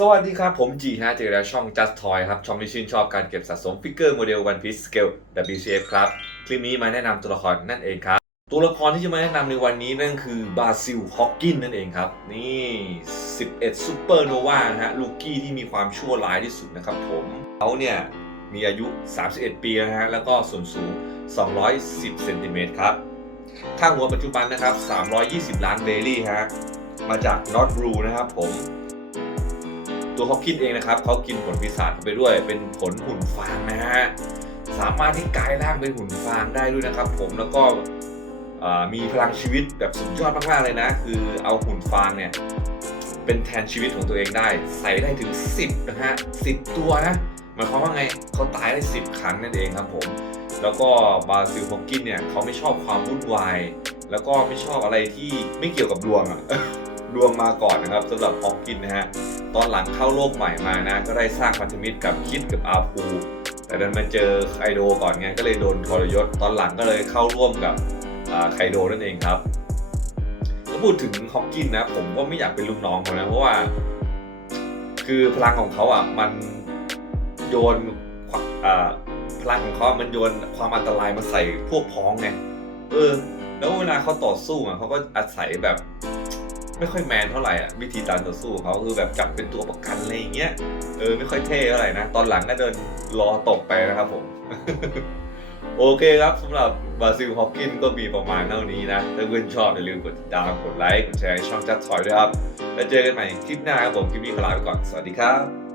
สวัสดีครับ ผมจีฮะเจอแล้วช่อง Just Toy ครับ ช่องที่ชื่นชอบการเก็บสะสมฟิกเกอร์โมเดล One Piece Scale WCF ครับ คลิปนี้มาแนะนำตัวละครนั่นเองครับ ตัวละครที่จะมาแนะนำในวันนี้นั่นคือบาซิลฮอกกินนั่นเองครับ นี่ 11ซูเปอร์โนวาฮะลูกี้ที่มีความชั่วร้ายที่สุดนะครับผมเขาเนี่ยมีอายุ 31 ปีนะฮะแล้วก็ส่วนสูง 210เซนติเมตรครับค่าหัวปัจจุบันนะครับ 320 ล้านเบลลี่ฮะมาจาก Not Blue นะครับผม ตัวเขาคิดเองนะครับเขากินผลปีศาจเข้าไปด้วย เป็นผลหุ่นฟางนะฮะสามารถที่กลายร่างเป็นหุ่นฟางได้ด้วยนะครับ ผมแล้วก็มีพลังชีวิตแบบสุดยอดมากๆเลยนะ คือเอาหุ่นฟางเนี่ยเป็นแทนชีวิตของตัวเองได้ ใส่ได้ถึง 10นะฮะ10 ตัวนะหมายความว่าไงเขาตายได้ 10 ครั้งนั่นเองครับผม แล้วก็บาซิลฮอกกินเนี่ยเขาไม่ชอบความวุ่นวาย แล้วก็ไม่ชอบอะไรที่ไม่เกี่ยวกับดวงอะดวงมาก่อนนะครับสำหรับฮอกกินนะฮะ ตอนหลังเข้าโลกใหม่มานะ ก็ได้สร้างพันธมิตรกับคิดกับอาฟูแต่ดันมาเจอไคโดก่อนไงก็เลยโดนทรยศ ตอนหลังก็เลยเข้าร่วมกับไคโดนั่นเองครับถ้าพูดถึงฮอกกินนะ ผมก็ไม่อยากเป็นลูกน้องเขานะ เพราะว่า คือพลังของเขาอะมันโยนพลังของเขามันโยนความอันตรายมาใส่พวกพ้องไงเออ แล้วเวลาเขาต่อสู้อะเขาก็อาศัยแบบ ไม่ค่อยแมนเท่าไหร่อะวิธีการต่อสู้ของเขาคือแบบจับเป็นตัวประกันอะไรอย่างเงี้ยเออไม่ค่อยเท่เท่าไหร่นะ ตอนหลังก็เดินรอตกไปนะครับผมโอเคครับสำหรับบาซิลฮอปกินก็มีประมาณเท่านี้นะ ถ้าเพื่อนชอบอย่าลืมกดติดตามกดไลค์กดแชร์ช่องจัดถอยด้วยครับ แล้วเจอกันใหม่คลิปหน้าครับผม คลิปนี้ขอลาไปก่อน สวัสดีครับ